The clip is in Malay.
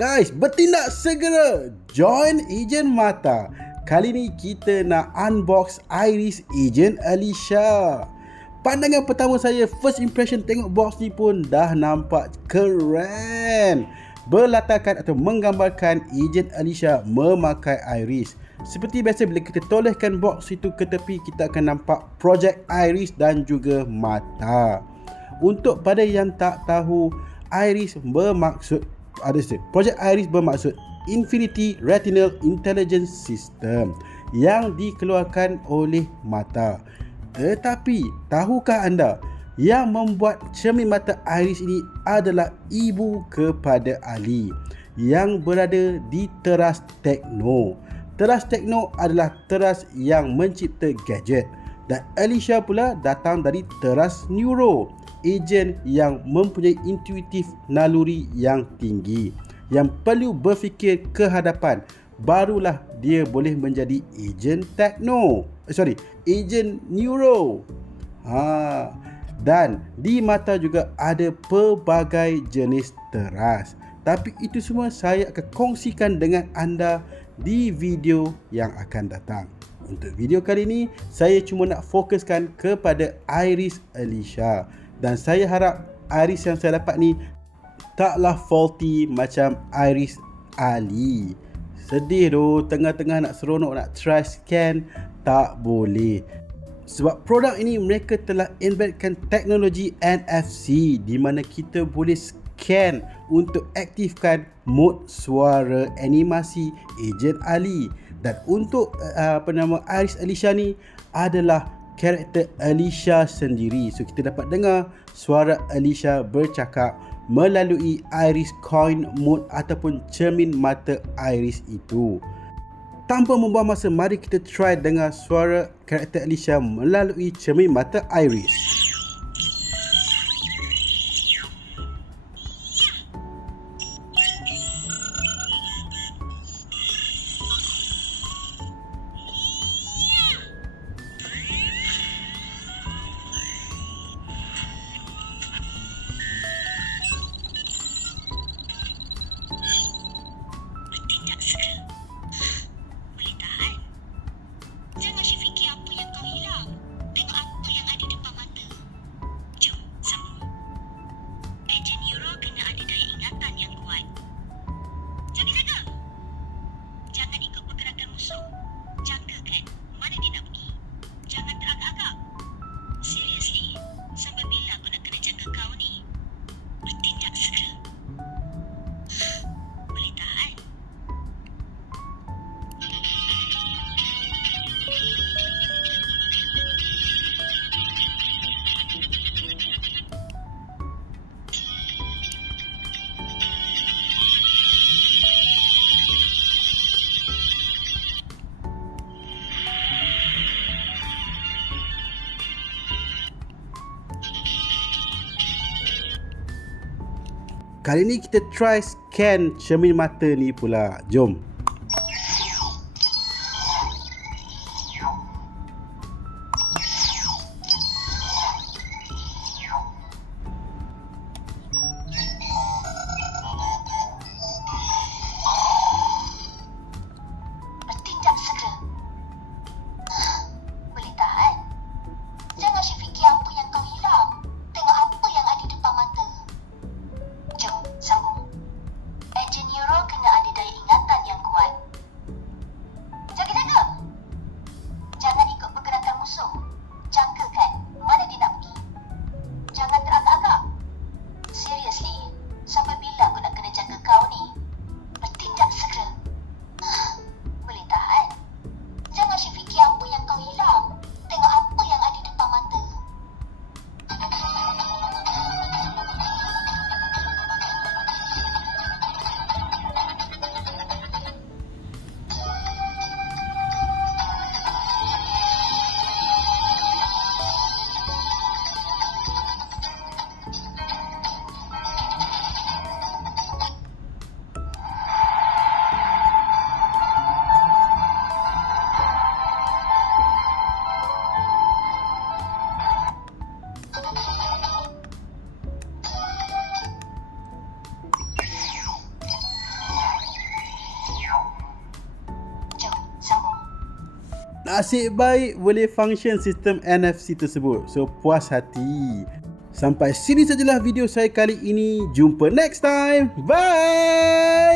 Guys, bertindak segera. Join Ejen Mata. Kali ni kita nak unbox Iris Ejen Alicia. Pandangan pertama saya, first impression tengok box ni pun dah nampak keren. Berlatarkan atau menggambarkan Ejen Alicia memakai Iris. Seperti biasa bila kita tolehkan box itu ke tepi, kita akan nampak projek Iris dan juga mata. Untuk pada yang tak tahu, Iris bermaksud projek Iris bermaksud Infinity Retinal Intelligence System yang dikeluarkan oleh mata. Tetapi tahukah anda yang membuat cermin mata Iris ini adalah ibu kepada Ali yang berada di Teras Tekno. Teras Tekno adalah teras yang mencipta gadget, dan Alicia pula datang dari Teras Neuro, ejen yang mempunyai intuitif naluri yang tinggi, yang perlu berfikir ke hadapan, barulah dia boleh menjadi ejen ejen neuro. Dan di mata juga ada pelbagai jenis teras. Tapi itu semua saya akan kongsikan dengan anda di video yang akan datang. Untuk video kali ini, saya cuma nak fokuskan kepada Iris Alicia. Dan saya harap Iris yang saya dapat ni taklah faulty macam Iris Ali. Sedih doh, tengah-tengah nak seronok nak try scan, tak boleh. Sebab produk ini mereka telah embedkan teknologi NFC di mana kita boleh scan untuk aktifkan mod suara animasi Ejen Ali. Dan untuk Iris Alicia ni adalah karakter Alicia sendiri. So kita dapat dengar suara Alicia bercakap melalui Iris Coin Mode ataupun cermin mata Iris itu. Tanpa membuang masa, mari kita try dengar suara karakter Alicia melalui cermin mata Iris. Kali ni kita try scan cermin mata ni pula. Jom. Bertindak segera. Boleh tahan. Jangan asyik fikir apa yang kau hilang. Tengok apa yang ada depan mata. Jom, sambung. Ejen neuro kena ada daya ingatan yang kuat. Nasib baik boleh function sistem NFC tersebut. So puas hati. Sampai sini sajalah video saya kali ini. Jumpa next time. Bye.